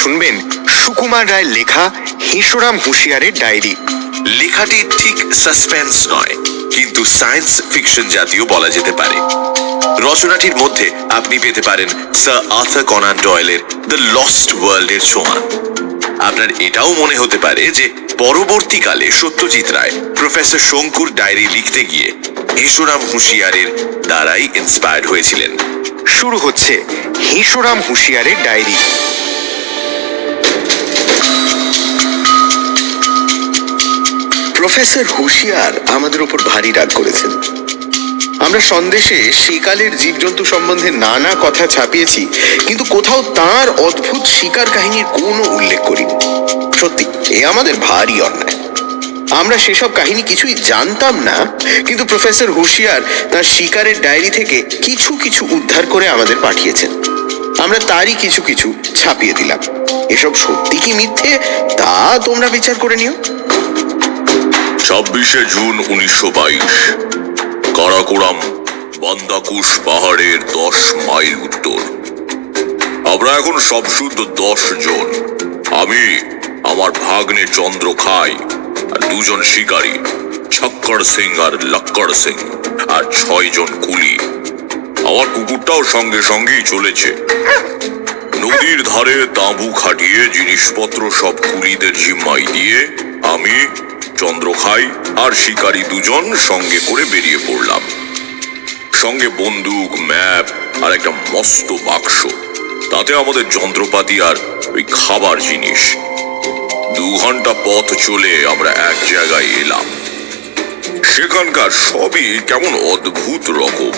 শুনবেন সুকুমার রায়ের লেখা হেসরাম হুঁশিয়ারের ডায়েরি। লেখাটি ঠিক সাসপেন্স নয়, কিন্তু সায়েন্স ফিকশন জাতীয় বলা যেতে পারে। রচনাটির মধ্যে আপনি পেতে পারেন স্যার আর্থার কনান ডয়েলের দ্য লস্ট ওয়ার্ল্ডের ছোঁয়া। আপনার এটাও মনে হতে পারে যে পরবর্তীকালে সত্যজিৎ রায়, প্রফেসর শঙ্কুর ডায়েরি লিখতে গিয়ে হেসুরাম হুঁশিয়ারের দ্বারাই ইন্সপায়ার্ড হয়েছিলেন। শুরু হচ্ছে হেসরাম হুঁশিয়ারের ডায়েরি। প্রফেসর হুঁশিয়ার আমাদের উপর ভারী রাগ করেছেন। আমরা সন্দেশে সেকালের জীবজন্তু সম্বন্ধে নানা কথা ছাপিয়েছি, কিন্তু কোথাও তার অদ্ভুত শিকার কাহিনীর কোনো উল্লেখ করিনি। সত্যি, এ আমাদের ভারী অন্যায়। আমরা সেসব কাহিনী কিছুই জানতাম না, কিন্তু প্রফেসর হুঁশিয়ার তার শিকারের ডায়েরি থেকে কিছু কিছু উদ্ধার করে আমাদের পাঠিয়েছেন। আমরা তারই কিছু কিছু ছাপিয়ে দিলাম। এসব সত্যি কি মিথ্যে, তা তোমরা বিচার করে নিও। ছাব্বিশে জুন উনিশশো বাইশ। কারাকোরাম, বান্দাকুশ পাহাড়ের দশ মাইল উত্তর। আমরা এখন সব শুদ্ধ দশ জন। আমি, আমার ভাগ্নে চন্দ্র খাই, আর দুজন শিকারী, ছক্কর সিং আর লক্কর সিং, আর ছয় জন কুলি। আমার কুকুরটাও সঙ্গে সঙ্গেই চলেছে। নদীর ধারে তাঁবু খাটিয়ে জিনিসপত্র সব কুলিদের জিম্মাই দিয়ে আমি চন্দ্রখাই আর শিকারী দুজন সঙ্গে করে বেরিয়ে পড়লাম। সঙ্গে বন্দুক, ম্যাপ আর একটা মস্ত বাক্স। তাতে আমাদের যন্ত্রপাতি আর ওই খাবার জিনিস। দু ঘণ্টা পথ চলে আমরা এক জায়গায় এলাম। সেখানকার সবই কেমন অদ্ভুত রকম।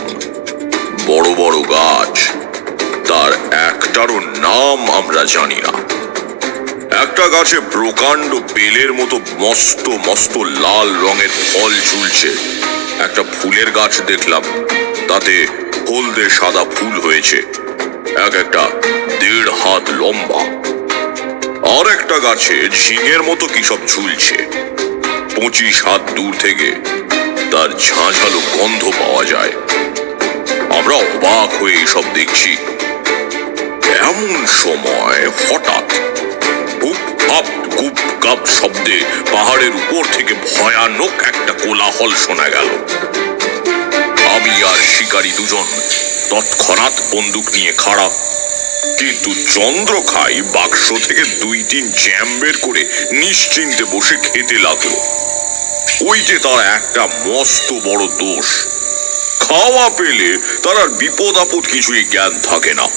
বড় বড় গাছ, তার একটারও নাম আমরা জানি না। একটা গাছে প্রকাণ্ড বেলের মতো মস্ত মস্ত লাল রঙের ফল ঝুলছে। একটা ফুলের গাছ দেখলাম, তাতে হলদে সাদা ফুল হয়েছে। এক একটা দেড় হাত লম্বা। আর একটা গাছে ঝিঙের মতো কি সব ঝুলছে। পঁচিশ হাত দূর থেকে তার ঝাঁঝালো গন্ধ পাওয়া যায়। আমরা অবাক হয়ে এসব দেখছি। এমন সময় হঠাৎ গাপ গুপ গাপ শব্দে পাহাড়ের উপর থেকে ভয়ানক একটা কোলাহল শোনা গেল। আমি আর শিকারী দুজন তৎক্ষণাৎ বন্দুক নিয়ে খাড়া। কিন্তু চন্দ্র খাই বাক্স থেকে দুই তিন জ্যাম বের করে নিশ্চিন্তে বসে খেতে লাগল। ওই যে তার একটা মস্ত বড় দোষ। খাওয়া পেলে তার আর বিপদ আপদ কিছুই জ্ঞান থাকে না।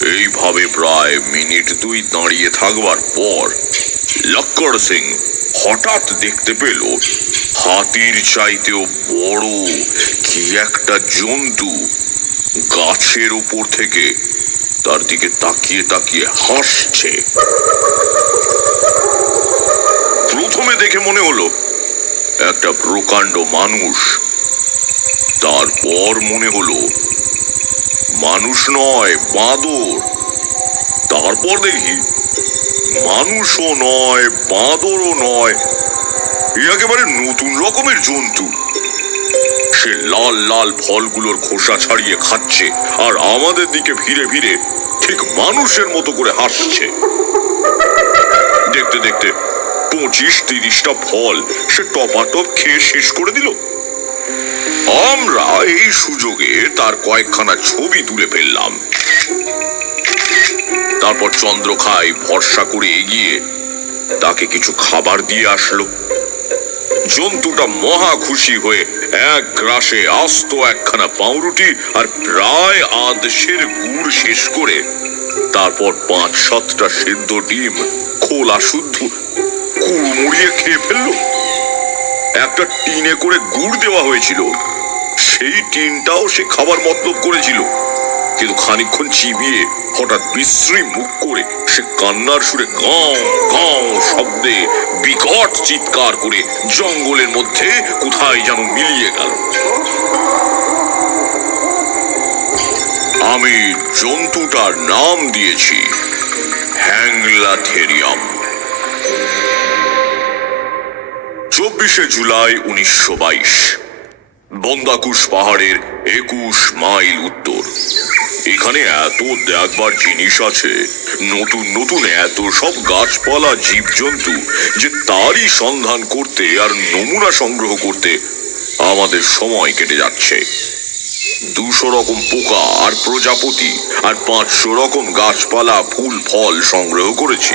এইভাবে প্রায় মিনিট দুই দাঁড়িয়ে থাকবার পর লক্কর সিং হঠাৎ দেখতে পেল হাতির চাইতেও বড় কি একটা জন্তু গাছের উপর থেকে তার দিকে তাকিয়ে তাকিয়ে হাসছে। প্রথমে দেখে মনে হলো একটা প্রকাণ্ড মানুষ। তারপর মনে হলো মানুষ নয়, বাঁদর। তারপর দেখি, মানুষও নয়, বাঁদরও নয়। একেবারে নতুন রকমের জন্তু। সে লাল লাল ফলগুলোর খোসা ছাড়িয়ে খাচ্ছে, আর আমাদের দিকে ফিরে ফিরে ঠিক মানুষের মতো করে হাসছে। দেখতে দেখতে পঁচিশ তিরিশটা ফল সে টপাটপ খেয়ে শেষ করে দিল। আমরা এই সুযোগে তার কয়েকখানা ছবি তুলে ফেললাম। তারপর চন্দ্র খাই ভরসা করে এগিয়ে তাকে কিছু খাবার দিয়ে আসলো। জন্তুটা মহা খুশি হয়ে এক গ্রাসে আস্ত একখানা পাউরুটি আর প্রায় আদেশের গুড় শেষ করে তারপর পাঁচ সাতটা সেদ্ধ ডিম খোলা শুদ্ধ কুড়মুড়িয়ে খেয়ে ফেলল। একটা টিনে করে গুড় দেওয়া হয়েছিল। সেই টিনটাও সে খাবার মতলব করেছিল। কিন্তু খানিকক্ষণ চিবিয়ে হঠাৎ বিশ্রী মুখ করে সে কান্নার সুরে গাঁও গাঁও শব্দে বিকট চিৎকার করে জঙ্গলের মধ্যে কোথায় যেন মিলিয়ে গেল। আমি জন্তুটার নাম দিয়েছি হ্যাংলাথেরিয়াম। চব্বিশে জুলাই উনিশশো বাইশ। বন্দাকুশ পাহাড়ের একুশ মাইল উত্তর। এখানে এত দেখবার জিনিস আছে, নতুন নতুন এত সব গাছপালা, জীবজন্তু, যে তারই সন্ধান করতে আর নমুনা সংগ্রহ করতে আমাদের সময় কেটে যাচ্ছে। দুশো রকম পোকা আর প্রজাপতি আর পাঁচশো রকম গাছপালা, ফুল, ফল সংগ্রহ করেছি।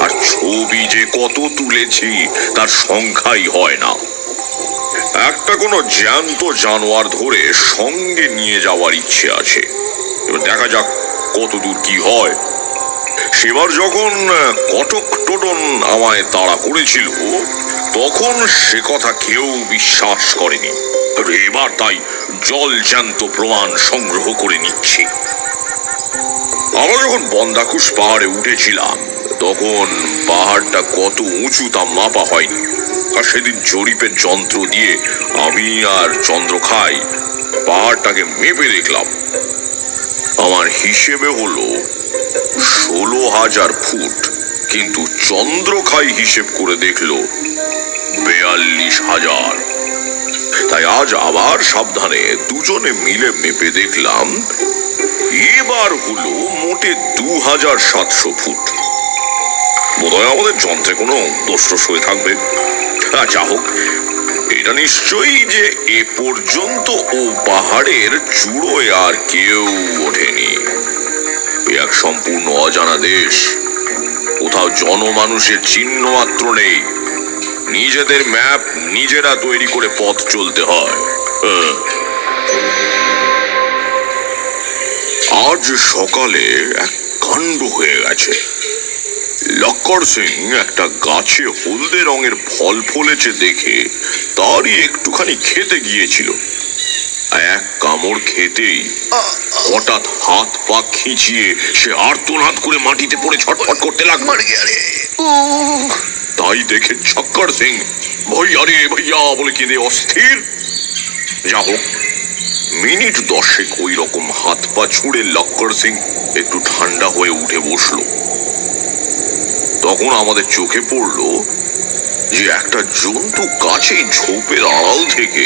আর ছবি যে কত তুলেছি, তার সংখ্যাই হয় না। একটা কোনো জ্যান্ত জানোয়ার ধরে সঙ্গে নিয়ে যাওয়ার ইচ্ছে আছে। এবার দেখা যাক কত দূর কি হয়। সেবার যখন কটক টোটন আমায় তাড়া করেছিল, তখন সে কথা কেউ বিশ্বাস করেনি। এবার তাই জল জ্যান্ত প্রমাণ সংগ্রহ করে নিচ্ছে। আমরা যখন বন্দাকুশ পাহাড়ে উঠেছিলাম, তখন পাহাড়টা কত উঁচু তা মাপা হয়নি। আর সেদিন জরিপের যন্ত্র দিয়ে আমি আর চন্দ্রখাই পাহাড়টাকে মেপে দেখলাম। আমার হিসেবে হলো ষোলো হাজার ফুট, কিন্তু চন্দ্রখাই হিসেব করে দেখল বেয়াল্লিশ হাজার। তাই আজ আবার সাবধানে দুজনে মিলে মেপে দেখলাম, এবার হলো মোটে দু হাজার সাতশো ফুট। বোধহয় আমাদের যন্ত্রে কোনো দোষ হয়ে থাকবে। হ্যাঁ যা হোক এটা নিশ্চয়ই যে এ পর্যন্ত ও পাহাড়ের চূড়োয় আর কেউ ওঠেনি। এক সম্পূর্ণ অজানা দেশ। কোথাও জনমানুষের চিহ্ন মাত্র নেই। নিজেদের ম্যাপ নিজেরা তৈরি করে পথ চলতে হয়। হ্যাঁ। আজ সকালে এক কাণ্ড হয়ে গেছে। লক্কর সিং একটা গাছে হলদে রঙের ফল ফলেছে দেখে তারই একটুখানি খেতে গিয়েছিল। এক কামড় খেতেই হঠাৎ হাত পা খিঁচিয়ে সে আর্তনাদ করে মাটিতে পড়ে ছটফট করতে লাগল। তাই দেখে ছক্কর সিং ভৈয়া রে ভৈয়া বলে কেঁদে অস্থির। যা হোক মিনিট দশেক ওই রকম হাত পা ছুঁড়ে লক্কর সিং একটু ঠান্ডা হয়ে উঠে বসল। তখন আমাদের চোখে পড়ল যে একটা জন্তু গাছে ঝোপের আড়াল থেকে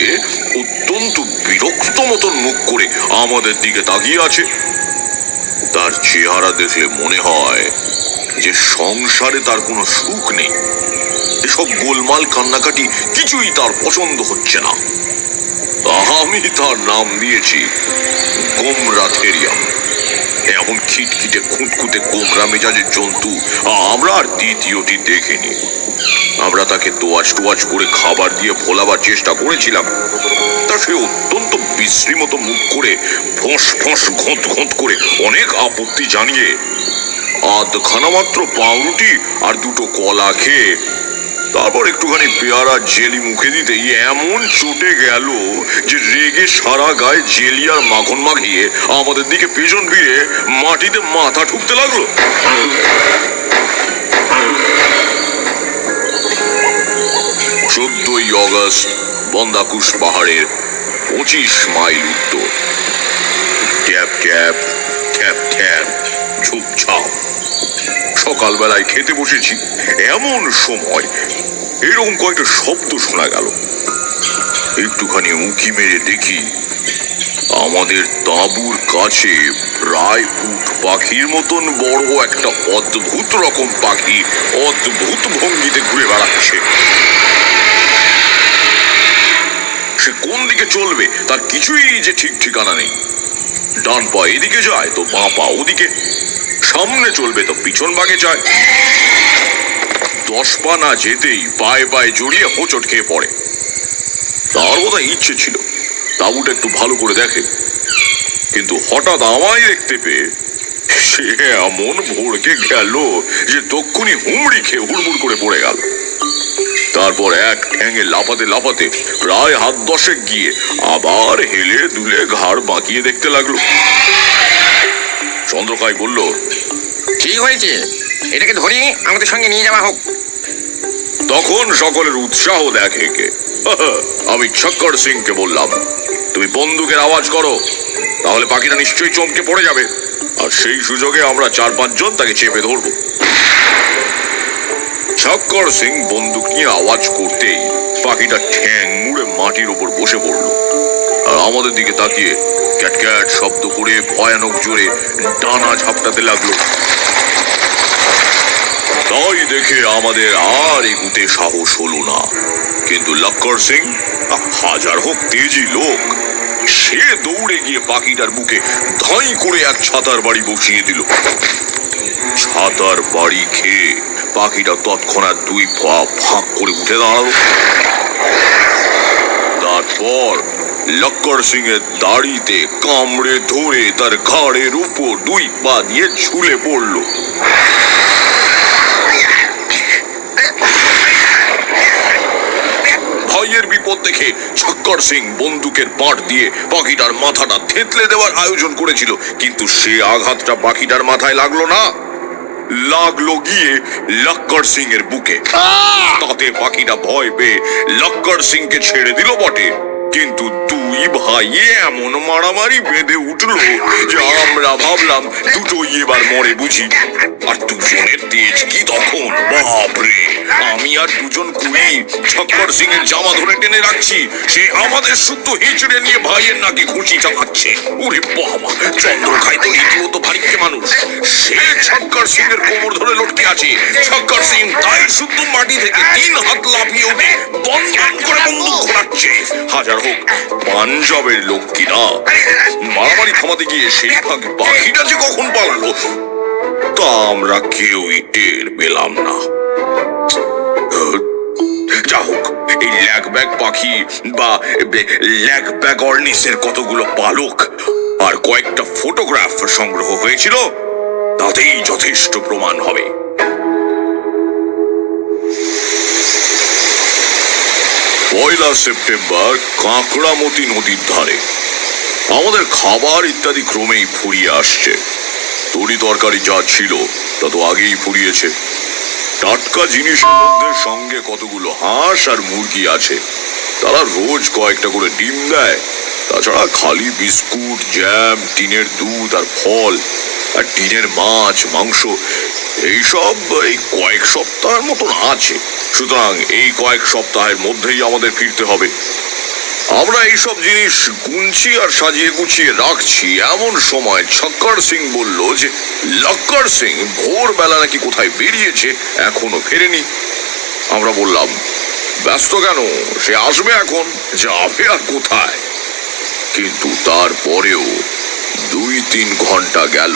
অত্যন্ত বিরক্ত মতন মুখ করে আমাদের দিকে তাকিয়ে আছে। তার চেহারা দেখলে মনে হয় যে সংসারে তার কোনো সুখ নেই। এসব গোলমাল কান্নাকাটি কিছুই তার পছন্দ হচ্ছে না। আমি তার নাম দিয়েছি গোমরা থেরিয়াম এমন খিটখিটে খুঁতখুঁতে গোমরা মেজাজের জন্তু আমরা আর দ্বিতীয়টি দেখিনি। আমরা তাকে তোয়াজ টোয়াজ করে খাবার দিয়ে ভোলাবার চেষ্টা করেছিলাম। তা সে অত্যন্ত বিশ্রী মতো মুখ করে ফোঁস ফোঁস ঘোঁত ঘোঁত করে অনেক আপত্তি জানিয়ে, আধখানা মাত্র পাউরুটি আর দুটো কলা খেয়ে তারপর একটুখানি পেয়ারা জেলি মুখে দিতেই এমন চটে গেল যে রেগে সারা গায়ে জেলি আর মাখন মাখিয়ে আমাদের দিকে পেছন ফিরে মাটিতে মাথা ঠুকতে লাগল। চোদ্দই অগস্ট, বন্দাকুশ পাহাড়ের পঁচিশ মাইল উত্তর। ট্যাপ ট্যাপ সকালবেলায় খেতে বসেছি। এমন সময় এরকম কয়েকটা শব্দ শোনা গেল। একটুখানি উঁকি মেরে দেখি আমাদের তাঁবুর কাছে প্রায় উট পাখির মতন বড় একটা অদ্ভুত রকম পাখি অদ্ভুত ভঙ্গিতে ঘুরে বেড়াচ্ছে। সে কোন দিকে চলবে তার কিছুই যে ঠিক ঠিকানা নেই। ডান পা এদিকে যায়, তো বাঁ পা ওদিকে। সামনে চলবে তো পিছন ভাগে যায়। দশ পা না যেতেই পায়ে পায়ে জড়িয়ে হোঁচট খেয়ে পড়ে। তার বোধহয় ইচ্ছে ছিল, তাবুটা একটু ভালো করে দেখে। কিন্তু হঠাৎ আমায় দেখতে পেয়ে সে এমন ভড়কে গেল যে তক্ষুনি হুমড়ি খেয়ে হুড়মুড় করে পড়ে গেল। তারপর এক ঠ্যাঙে লাফাতে লাফাতে প্রায় হাত দশেক গিয়ে আবার হেলে দুলে ঘাড় বাঁকিয়ে দেখতে লাগল। চন্দ্রকাই বলল ঠিক হয়েছে। এটাকে ধরে আমাদের সঙ্গে নিয়ে যাওয়া হোক। তখন সকলের উৎসাহ দেখে কে? আমি ছক্কর সিংকে বললাম, তুমি বন্দুকের আওয়াজ করো, তাহলে পাখিটা নিশ্চয়ই চমকে পড়ে যাবে। আর সেই সুযোগে আমরা চার পাঁচজন তাকে চেপে ধরবো। ছক্কর সিং বন্দুক নিয়ে আওয়াজ করতেই পাখিটা ঠ্যাং মুড়ে মাটির ওপর বসে পড়ল। আর আমাদের দিকে তাকিয়ে ক্যাট ক্যাট শব্দ করে ভয়ানক জোরে ডানা ঝাপটাতে লাগল। তাই দেখে আমাদের আর এগুতে সাহস হলো না। কিন্তু লক্কর সিং হাজার হোক তেজি লোক, সে দৌড়ে গিয়ে পাখিটার বুকে ধাই করে এক ছাতার বাড়ি বসিয়ে দিল। ছাতার বাড়ি খেয়ে পাখিটা তৎক্ষণাৎ দুই পা ফাঁক করে উঠে দাঁড়াল। তারপর লক্কর সিং এর দাড়িতে কামড়ে ধরে তার ঘাড়ের উপর দুই পা দিয়ে ঝুলে পড়ল ভাইয়ের বিপদ দেখে ছক্কর সিং বন্দুকের পাট দিয়ে পাখিটার মাথাটা থেতলে দেওয়ার আয়োজন করেছিল কিন্তু সে আঘাতটা পাখিটার মাথায় লাগল না। লাগল গিয়ে লক্কর সিং এর বুকে তাতে পাখিটা ভয় পেয়ে লক্কর সিং কে ছেড়ে দিল বটে। কিন্তু দুই ভাই, এমন মারামারি বেঁধে উঠল যে আমরা ভাবলাম দুটোই এবার মরে বুঝি। আর দুজনের তেজ কি তখন? বাপরে, আমি আর দুজন কুড়ি ছক্কর সিং এর জামা ধরে টেনে রাখছি, সে আমাদের শুদ্ধ হিচড়ে নিয়ে ভাইয়ের নাকে খুশি চালাচ্ছে ওরে বাবা, চন্দ্র খাই তো রীতিমতো ভারিক্কে মানুষ। সে ছক্কর সিং এর কোমর ধরে লটকে আছে। ছক্কর সিং তাই শুদ্ধ মাটি থেকে তিন হাত লাফিয়ে উঠে বন্ধন করে বন্দুক ঘোরাচ্ছে। হাজার হোক পাঞ্জাবের লক্ষ্মীরা। মারামারি থামাতে গিয়ে সেই ফাঁকে পাখিটা যে কখন পালালো, তা আমরা কেউই টের পেলাম না। যা হোক, এই ল্যাক ব্যাগ পাখি বা ল্যাক ব্যাগ অর্নিসের কতগুলো পালক আর কয়েকটা ফটোগ্রাফ সংগ্রহ হয়েছিল, তাতেই যথেষ্ট প্রমাণ হবে। পয়লা সেপ্টেম্বর কাঁকড়ামতি নদীর ধারে। আমাদের খাবার ইত্যাদি ক্রমেই ফুরিয়ে আসছে। তরি তরকারি যা ছিল, তা তো আগেই ফুরিয়েছে। টাটকা জিনিসের মধ্যে সঙ্গে কতগুলো হাঁস আর মুরগি আছে, তারা রোজ কয়েকটা করে ডিম দেয়। তাছাড়া খালি বিস্কুট, জ্যাম, টিনের দুধ আর ফল, আর টিনের মাছ, মাংস এইসব এই কয়েক সপ্তাহের মতন আছে। সুতরাং এই কয়েক সপ্তাহের মধ্যেই আমাদের ফিরতে হবে। আমরা এইসব জিনিস গুনছি আর সাজিয়ে গুছিয়ে রাখছি। এমন সময় ছক্কর সিং বলল যে, লক্কর সিং, ভোরবেলা নাকি কোথায় বেরিয়েছে, এখনও ফেরেনি। আমরা বললাম, ব্যস্ত কেন? সে আসবে এখন, যাবে আর কোথায়? কিন্তু তারপরেও দুই তিন ঘণ্টা গেল,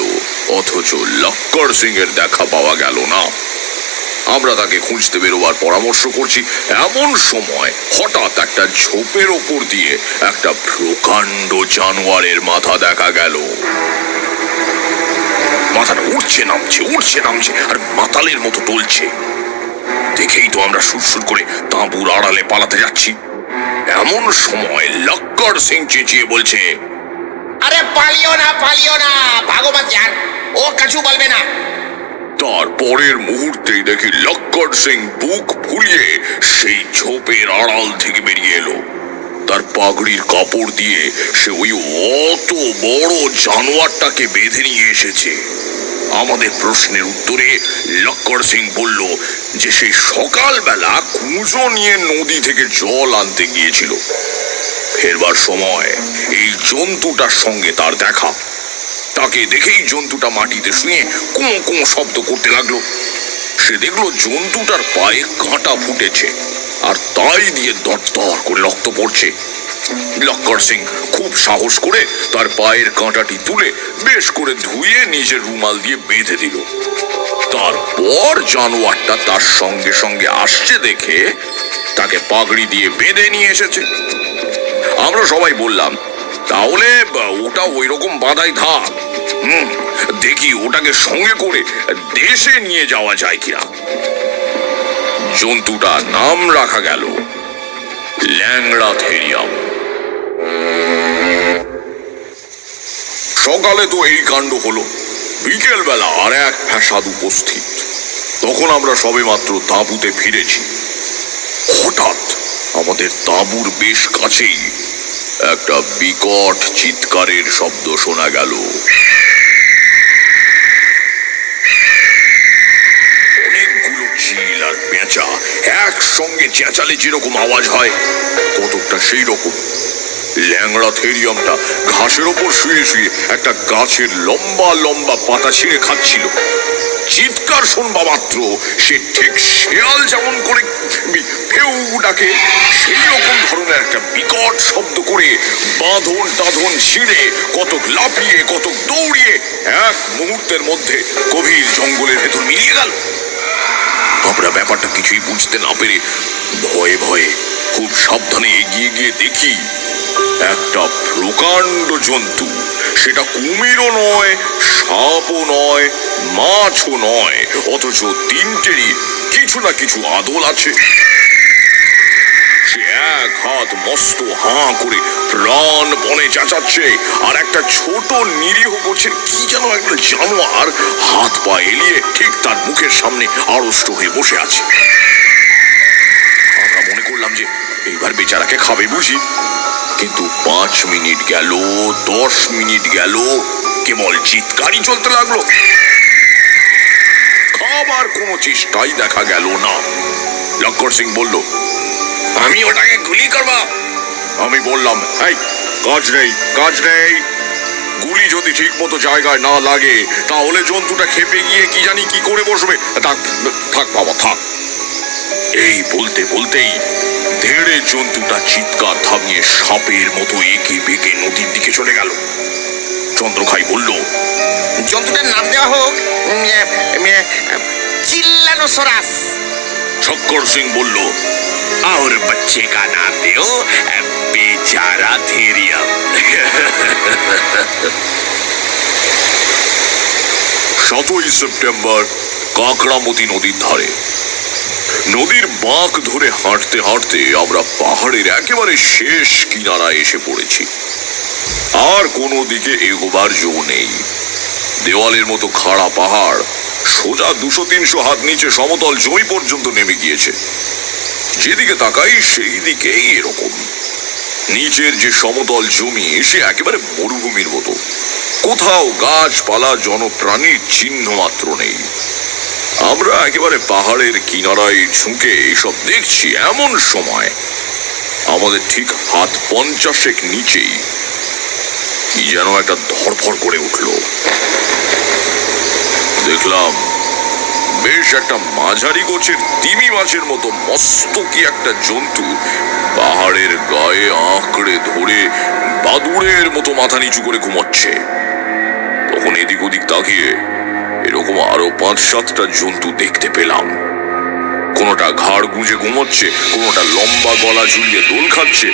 অথচ লক্কর সিং এর দেখা পাওয়া গেল না। আমরা তাকে খুঁজতে বেরোবার পরামর্শ করছি, এমন সময় হঠাৎ একটা ঝোপের ওপর দিয়ে একটা প্রকাণ্ড জানোয়ারের মাথা দেখা গেল। মাথাটা উঠছে নামছে উঠছে নামছে, আর মাতালের মতো টলছে। দেখেই তো আমরা সুরসুর করে তাঁবুর আড়ালে পালাতে যাচ্ছি। এমন সময় লক্কর সিং চেঁচিয়ে বলছে আরে পালিও না পালিও না। ভাগবত যান। ও কিছু বলবে না। তার পরের মুহূর্তেই দেখি লক্কর সিং বুক ফুলিয়ে সেই ঝোপের আড়াল থেকে বেরিয়ে এলো। তার পাগড়ির কাপড় দিয়ে সে ওই অত বড় জানোয়ারটাকে বেঁধে নিয়ে এসেছে। আমাদের প্রশ্নের উত্তরে লক্কর সিং বলল যে সে সকালবেলা কুঁজো নিয়ে নদী থেকে জল আনতে গিয়েছিল। ফেরবার সময় এই জন্তুটার সঙ্গে তার দেখা। তাকে দেখেই জন্তুটা মাটিতে শুয়ে কোঁ কোঁ শব্দ করতে লাগল। সে দেখল জন্তুটার পায়ে কাঁটা ফুটেছে আর তাই দিয়ে দরদর করে রক্ত পড়ছে। লক্কর সিং খুব সাহস করে তার পায়ের কাঁটাটি তুলে বেশ করে ধুয়ে নিজের রুমাল দিয়ে বেঁধে দিল। তারপর জানোয়ারটা তার সঙ্গে সঙ্গে আসছে দেখে তাকে পাগড়ি দিয়ে বেঁধে নিয়ে এসেছে। আমরা সবাই বললাম, তাহলে ওটা ওই রকম বাধাই থাক। দেখি ওটাকে সঙ্গে করে দেশে নিয়ে যাওয়া যায় কিনা। জন্তুটা নাম রাখা গেল, ল্যাংড়া থেরিয়াম। সকালে তো এই কাণ্ড হলো। বিকেল বেলা আর এক ফ্যাসাদ উপস্থিত। তখন আমরা সবে মাত্র তাঁবুতে ফিরেছি। হঠাৎ আমাদের তাঁবুর বেশ কাছেই একটা বিকট চিৎকারের শব্দ শোনা গেল। অনেকগুলো চিল আর পেঁচা একসঙ্গে চেঁচালে যেরকম আওয়াজ হয়, কতকটা সেই রকম ল্যাংড়া থেরিয়ামটা ঘাসের ওপর শুয়ে শুয়ে একটা গাছের লম্বা লম্বা পাতা ছিঁড়ে খাচ্ছিল। চিৎকার শুনবা মাত্র। সে ঠিক শেয়াল যেমন করে ফেউ ডাকে, সেই রকম ধরনের একটা বিকট শব্দ করে বাঁধন টাধন ছিঁড়ে, কতক লাফিয়ে, কতক দৌড়িয়ে এক মুহূর্তের মধ্যে গভীর জঙ্গলের ভেতর মিলিয়ে গেল। আমরা ব্যাপারটা কিছুই বুঝতে না পেরে ভয়ে ভয়ে খুব সাবধানে এগিয়ে গিয়ে দেখি, একটা প্রকাণ্ড জন্তু সেটা কুমিরও নয়, সাপও নয়, মাছও নয়, অথচ তিনটেরই কিছু না কিছু আদল আছে। সে এক হাত মস্ত হাঁ করে প্রাণ বনে চেঁচাচ্ছে, আর একটা ছোট নিরীহ গোছের কি যেন একটা জানোয়ার হাত পা এলিয়ে ঠিক তার মুখের সামনে আড়ষ্ট হয়ে বসে আছে। আমরা মনে করলাম যে এইবার বেচারাকে খাবে বুঝি। কিন্তু পাঁচ মিনিট গেল, দশ মিনিট গেল, কেবল চিৎকারই চলতে লাগল। খাবার কোনো চেষ্টাই দেখা গেল না। লক্কর সিং বলল, আমি ওটাকে গুলি করব। আমি বললাম, এই, কাজ নেই কাজ নেই। গুলি যদি ঠিক মতো জায়গায় না লাগে, তাহলে জন্তুটা খেপে গিয়ে কি জানি কি করে বসবে। থাক থাক বাবা, থাক। এই বলতে বলতেই ধেড়ে জন্তুটা চিৎকার থামিয়ে সাপের মতো এঁকে বেঁকে নদীর দিকে চলে গেল চন্দ্রখাই বলল জন্তুটার নাম দেওয়া হোক উম, উম, উম, চিল্লানোসরাস ছক্কর সিং বলল और बच्चे का नाम दो बेचारा थेरियम সাতই সেপ্টেম্বর কাঁকড়ামতি নদীর ধারে নদীর বাঁক ধরে হাঁটতে হাঁটতে আমরা পাহাড়ের একেবারে শেষ কিনারায় এসে পড়েছি। আর কোনো দিকে এগোবার জো নেই। দেওয়ালের মতো খাড়া পাহাড়, সোজা দুশো তিনশো হাত নিচে সমতল জমি পর্যন্ত নেমে গিয়েছে। যেদিকে তাকাই, সেই দিকেই এরকম। নিচের যে সমতল জমি, সে একেবারে মরুভূমির মতো। কোথাও গাছপালা, জনপ্রাণীর চিহ্ন মাত্র নেই। আমরা একেবারে পাহাড়ের কিনারায় ঝুঁকে এসব দেখছি এমন সময়। আমাদের ঠিক হাত পঞ্চাশেক নিচেই কি যেন একটা ধরফর করে উঠল। দেখলাম বেশ একটা মাঝারি গোছের তিমি মাছের মতো মস্ত কি একটা জন্তু পাহাড়ের গায়ে আঁকড়ে ধরে বাদুড়ের মতো মাথা নিচু করে ঘুমাচ্ছে। তখন এদিক ওদিক তাকিয়ে এরকম আরও পাঁচ, সাতটা জন্তু দেখতে পেলাম। কোনোটা ঘাড় গুঁজে ঘুমোচ্ছে, কোনোটা লম্বা গলা ঝুলিয়ে দোল খাচ্ছে।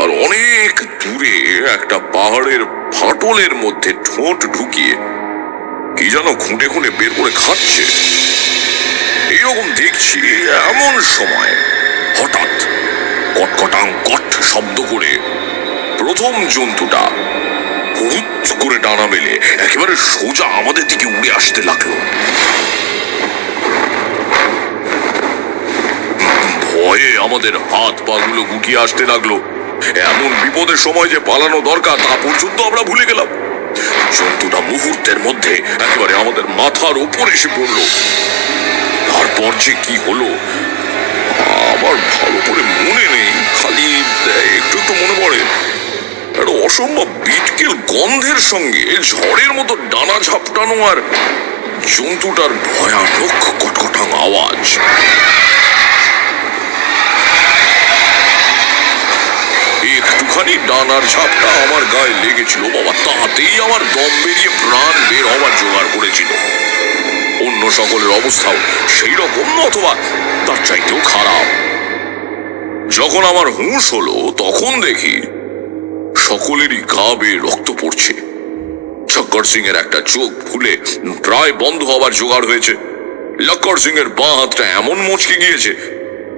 আর অনেক দূরে একটা পাহাড়ের ফাটলের মধ্যে ঠোঁট ঢুকিয়ে কি যেন খুঁটে খুঁটে বের করে খাচ্ছে। এইরকম দেখছি এমন সময় হঠাৎ কটকটাং কট শব্দ করে প্রথম জন্তুটা হুট করে ডানা মেলে, একেবারে সোজা আমাদের দিকে উড়ে আসতে লাগল। ভয়ে আমাদের হাত পাগুলো গুটিয়ে আসতে লাগল। এমন বিপদের সময় যে পালানো দরকার, তা পর্যন্ত আমরা ভুলে গেলাম। জন্তুটা মুহূর্তের মধ্যে একেবারে আমাদের মাথার উপর এসে পড়ল। তারপর যে কি হলো, আমার ভালো করে মনে নেই, খালি একটু একটু মনে পড়ে। একটা অসম্ভব বিটকেল গন্ধের সঙ্গে ঝড়ের মতো ডানা ঝাপটানো আর জন্তুটার ভয়ানক কটকটাং আওয়াজ। একটুখানি ডানার ঝাপটা আমার গায়ে লেগেছিল বাবা, তাতেই আমার দম বেরিয়ে প্রাণ বের হওয়ার জোগাড় করেছিল। অন্য সকলের অবস্থাও সেই রকম অথবা তার চাইতেও খারাপ। যখন আমার হুঁশ হলো, তখন দেখি সকলেরই গা বেয়ে রক্ত পড়ছে। চক্কর সিং এর একটা চোখ ফুলে প্রায় বন্ধ হবার জোগাড় হয়েছে। লক্কর সিং এর বাঁ হাতটা এমন মুচকে গিয়েছে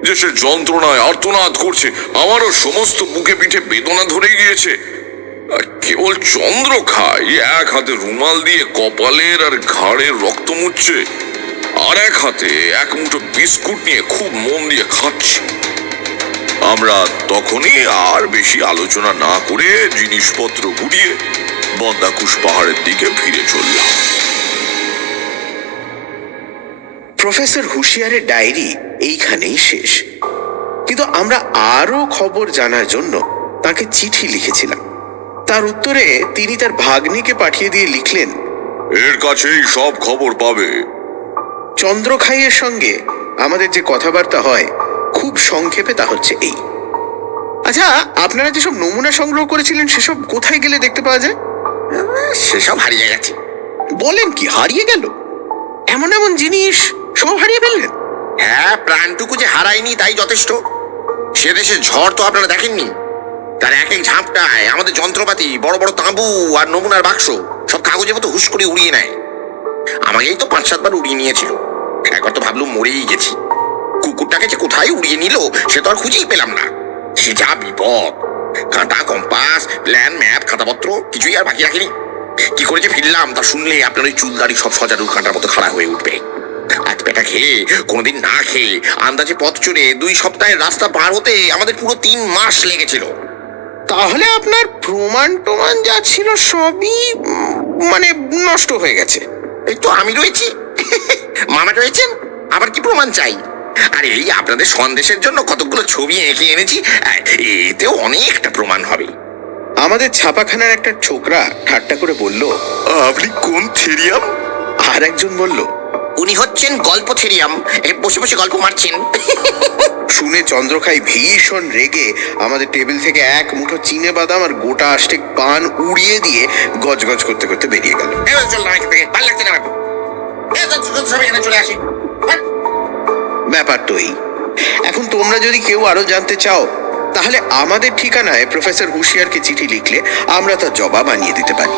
যে সে যন্ত্রণায় আর্তনাদ করছে। আমারও সমস্ত বুকে পিঠে বেদনা ধরে গিয়েছে। কেবল চন্দ্র খাই এক হাতে রুমাল দিয়ে কপালের আর ঘাড়ের রক্ত মুছছে, আর এক হাতে এক মুঠো বিস্কুট নিয়ে খুব মন দিয়ে খাচ্ছে। আমরা তখনই আর বেশি আলোচনা না করে জিনিসপত্র গুটিয়ে বন্দাকুশ পাহাড়ের দিকে ফিরে চললাম। প্রফেসর হুঁশিয়ারের ডায়েরি এইখানেই শেষ। কিন্তু আমরা আরও খবর জানার জন্য তাকে চিঠি লিখেছিলাম। তার উত্তরে তিনি তার ভাগ্নিকে পাঠিয়ে দিয়ে লিখলেন এর কাছেই সব খবর পাবে। চন্দ্রখাইয়ের সঙ্গে আমাদের যে কথাবার্তা হয় খুব সংক্ষেপে তা হচ্ছে এই। আচ্ছা আপনারা যেসব নমুনা সংগ্রহ করেছিলেন সেসব কোথায় গেলে দেখতে পাওয়া যায়? সেসব হারিয়ে গেছে। বলেন কি হারিয়ে গেল? এমন এমন জিনিস সব হারিয়ে ফেললেন? হ্যাঁ প্রাণটুকু যে হারায়নি তাই যথেষ্ট। সে দেশে ঝড় তো আপনারা দেখেননি। তার এক এক ঝাঁপটায় আমাদের যন্ত্রপাতি বড় বড় তাঁবু আর নমুনার বাক্স সব কাগজের মতো হুশ করে উড়িয়ে নেয়। আমাকেই তো পাঁচ সাতবার উড়িয়ে নিয়েছিল। একবার তো ভাবলুম মরেই গেছি। কুকুরটাকে যে কোথায় উড়িয়ে নিল সে তো আর খুঁজেই পেলাম না। সে যা বিপদ। কাঁটা কম্পাস প্ল্যান ম্যাপ খাতাপত্র কিছুই আর বাকি রাখিনি। কি করে যে ফিরলাম তা শুনলে আপনার ওই চুলদাড়ি সব সজারুর কাঁটার মতো খাড়া হয়ে উঠবে। আজ পেটা খেয়ে কোনোদিন না খেয়ে আন্দাজে পথ চড়ে দুই সপ্তাহের রাস্তা পার হতে আমাদের পুরো তিন মাস লেগেছিল। তাহলে আপনার প্রমাণ টমান যা ছিল সবই মানে নষ্ট হয়ে গেছে। এই তো আমি রয়েছি। মামা রয়েছেন? আবার কি প্রমাণ চাই? আর এই আপনাদের সন্দেশের জন্য কতগুলো ছবি এঁকে এনেছি এতেও অনেকটা প্রমাণ হবে। আমাদের ছাপাখানার একটা ছোকরা ঠাট্টা করে বলল আপনি কোন থেরিয়াম? আর একজন বলল উনি হচ্ছেন গল্প থেরিয়াম বসে বসে গল্প মারছেন। শুনে চন্দ্রখাই ভীষণ রেগে আমাদের টেবিল থেকে এক মুঠো চিনে বাদাম আর গোটা আষ্টেক পান উড়িয়ে দিয়ে গজগজ করতে করতে বেরিয়ে গেল। চল না এখান থেকে ভালো লাগছে না চলে আসি। ব্যাপার তো এই এখন তোমরা যদি কেউ আরও জানতে চাও, তাহলে আমাদের ঠিকানায় প্রফেসর হুশিয়ারকে চিঠি লিখলে আমরা তার জবাব আনিয়ে দিতে পারি।